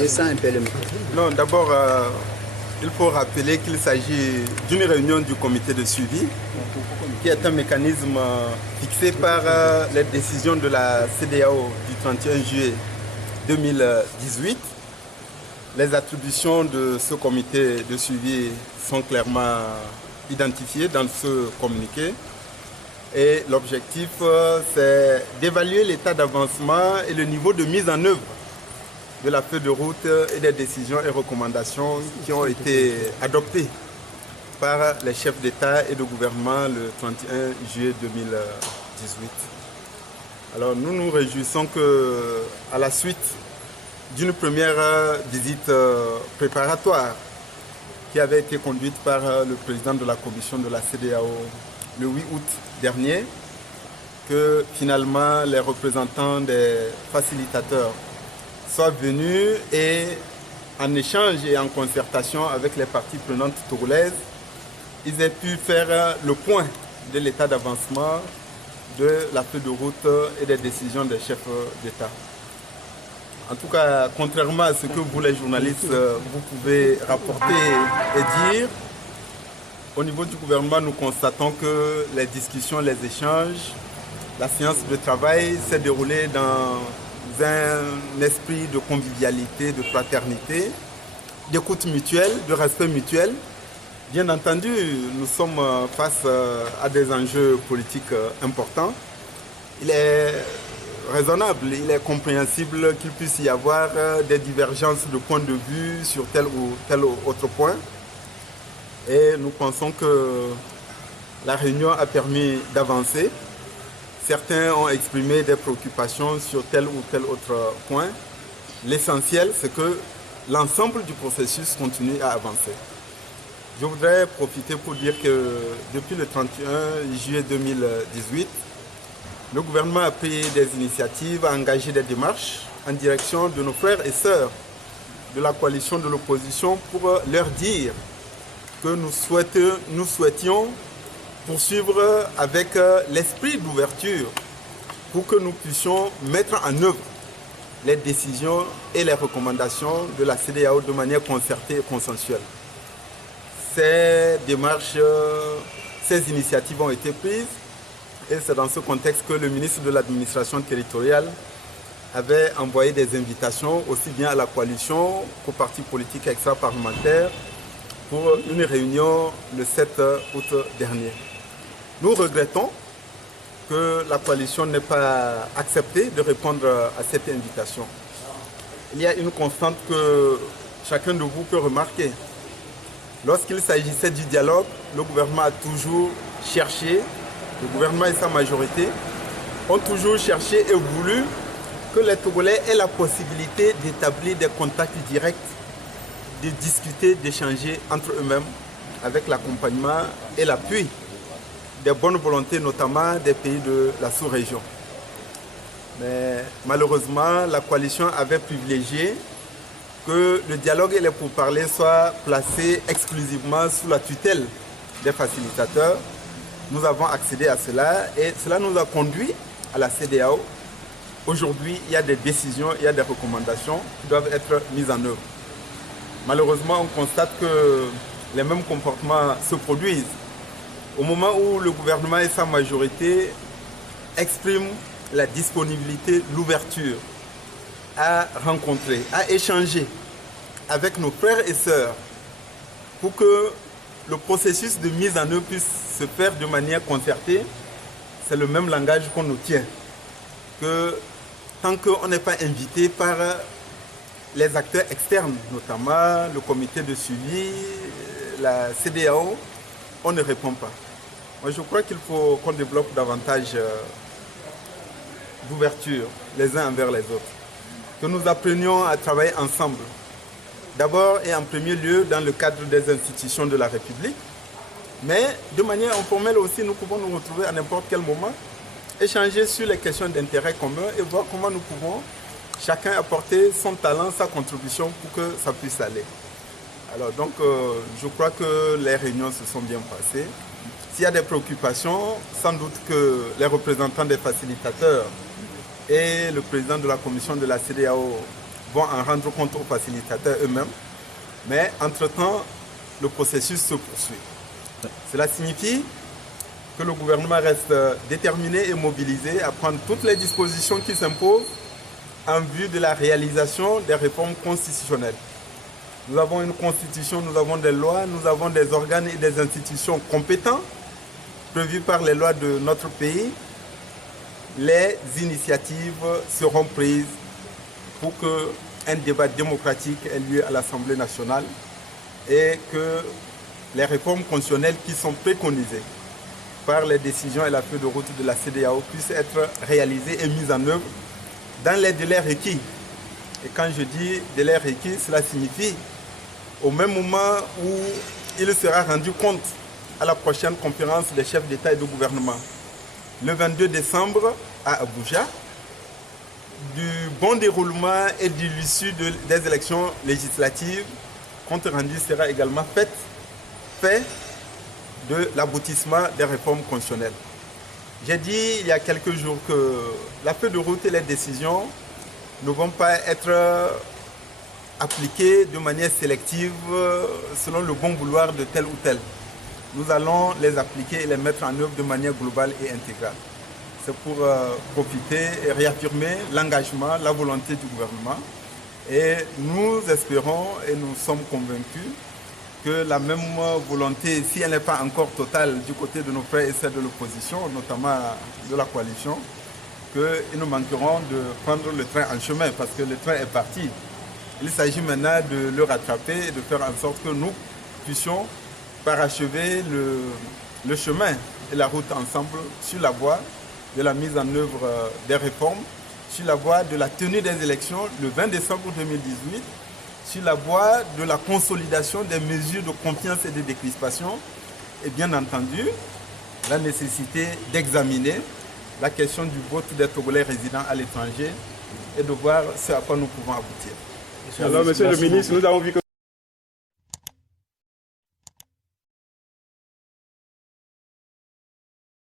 Je sens un peu le micro. Non, d'abord, il faut rappeler qu'il s'agit d'une réunion du comité de suivi qui est un mécanisme fixé par les décisions de la CEDEAO du 31 juillet 2018. Les attributions de ce comité de suivi sont clairement identifiées dans ce communiqué. Et l'objectif, c'est d'évaluer l'état d'avancement et le niveau de mise en œuvre de la feuille de route et des décisions et recommandations qui ont été adoptées par les chefs d'État et de gouvernement le 31 juillet 2018. Alors nous nous réjouissons qu'à la suite d'une première visite préparatoire qui avait été conduite par le président de la commission de la CEDEAO le 8 août dernier, que finalement les représentants des facilitateurs soient venus et en échange et en concertation avec les parties prenantes togolaises, ils aient pu faire le point de l'état d'avancement de la feuille de route et des décisions des chefs d'État. En tout cas, contrairement à ce que vous les journalistes, vous pouvez rapporter et dire, au niveau du gouvernement, nous constatons que les discussions, les échanges, la séance de travail s'est déroulée dans un esprit de convivialité, de fraternité, d'écoute mutuelle, de respect mutuel. Bien entendu, nous sommes face à des enjeux politiques importants. Il est raisonnable, il est compréhensible qu'il puisse y avoir des divergences de points de vue sur tel ou tel autre point. Et nous pensons que la réunion a permis d'avancer. Certains ont exprimé des préoccupations sur tel ou tel autre point. L'essentiel, c'est que l'ensemble du processus continue à avancer. Je voudrais profiter pour dire que depuis le 31 juillet 2018, le gouvernement a pris des initiatives, a engagé des démarches en direction de nos frères et sœurs de la coalition de l'opposition pour leur dire que nous souhaitions poursuivre avec l'esprit d'ouverture pour que nous puissions mettre en œuvre les décisions et les recommandations de la CEDEAO de manière concertée et consensuelle. Ces démarches, ces initiatives ont été prises et c'est dans ce contexte que le ministre de l'administration territoriale avait envoyé des invitations aussi bien à la coalition qu'aux partis politiques extra-parlementaires pour une réunion le 7 août dernier. Nous regrettons que la coalition n'ait pas accepté de répondre à cette invitation. Il y a une constante que chacun de vous peut remarquer. Lorsqu'il s'agissait du dialogue, le gouvernement a toujours cherché, le gouvernement et sa majorité ont toujours cherché et voulu que les Togolais aient la possibilité d'établir des contacts directs, de discuter, d'échanger entre eux-mêmes avec l'accompagnement et l'appui des bonnes volontés, notamment des pays de la sous-région. Mais malheureusement, la coalition avait privilégié que le dialogue et les pourparlers soient placés exclusivement sous la tutelle des facilitateurs. Nous avons accédé à cela et cela nous a conduit à la CEDEAO. Aujourd'hui, il y a des décisions, il y a des recommandations qui doivent être mises en œuvre. Malheureusement, on constate que les mêmes comportements se produisent. Au moment où le gouvernement et sa majorité expriment la disponibilité, l'ouverture à rencontrer, à échanger avec nos frères et sœurs pour que le processus de mise en œuvre puisse se faire de manière concertée, c'est le même langage qu'on nous tient. Que tant qu'on n'est pas invité par les acteurs externes, notamment le comité de suivi, la CEDEAO, on ne répond pas. Moi, je crois qu'il faut qu'on développe davantage d'ouverture les uns envers les autres. Que nous apprenions à travailler ensemble. D'abord et en premier lieu dans le cadre des institutions de la République, Mais de manière informelle aussi, nous pouvons nous retrouver à n'importe quel moment, échanger sur les questions d'intérêt commun et voir comment nous pouvons chacun apporter son talent, sa contribution pour que ça puisse aller. Alors donc, je crois que les réunions se sont bien passées. S'il y a des préoccupations, sans doute que les représentants des facilitateurs et le président de la commission de la CEDEAO vont en rendre compte aux facilitateurs eux-mêmes. Mais entre-temps, le processus se poursuit. Cela signifie que le gouvernement reste déterminé et mobilisé à prendre toutes les dispositions qui s'imposent en vue de la réalisation des réformes constitutionnelles. Nous avons une constitution, nous avons des lois, nous avons des organes et des institutions compétents prévus par les lois de notre pays. Les initiatives seront prises pour qu'un débat démocratique ait lieu à l'Assemblée nationale et que les réformes constitutionnelles qui sont préconisées par les décisions et la feuille de route de la CEDEAO puissent être réalisées et mises en œuvre dans les délais requis. Et quand je dis délai requis, cela signifie au même moment où il sera rendu compte à la prochaine conférence des chefs d'État et de gouvernement, le 22 décembre à Abuja, du bon déroulement et de l'issue des élections législatives. Compte rendu sera également fait de l'aboutissement des réformes constitutionnelles. J'ai dit il y a quelques jours que la feuille de route et les décisions ne vont pas être appliquées de manière sélective selon le bon vouloir de tel ou tel. Nous allons les appliquer et les mettre en œuvre de manière globale et intégrale. C'est pour profiter et réaffirmer l'engagement, la volonté du gouvernement. Et nous espérons et nous sommes convaincus que la même volonté, si elle n'est pas encore totale du côté de nos frères et sœurs de l'opposition, notamment de la coalition, qu'ils nous manqueront de prendre le train en chemin parce que le train est parti. Il s'agit maintenant de le rattraper et de faire en sorte que nous puissions parachever le chemin et la route ensemble sur la voie de la mise en œuvre des réformes, sur la voie de la tenue des élections le 20 décembre 2018, sur la voie de la consolidation des mesures de confiance et de décrispation, et bien entendu, la nécessité d'examiner la question du vote des Togolais résidant à l'étranger et de voir ce à quoi nous pouvons aboutir. Alors, monsieur le ministre, nous avons vu que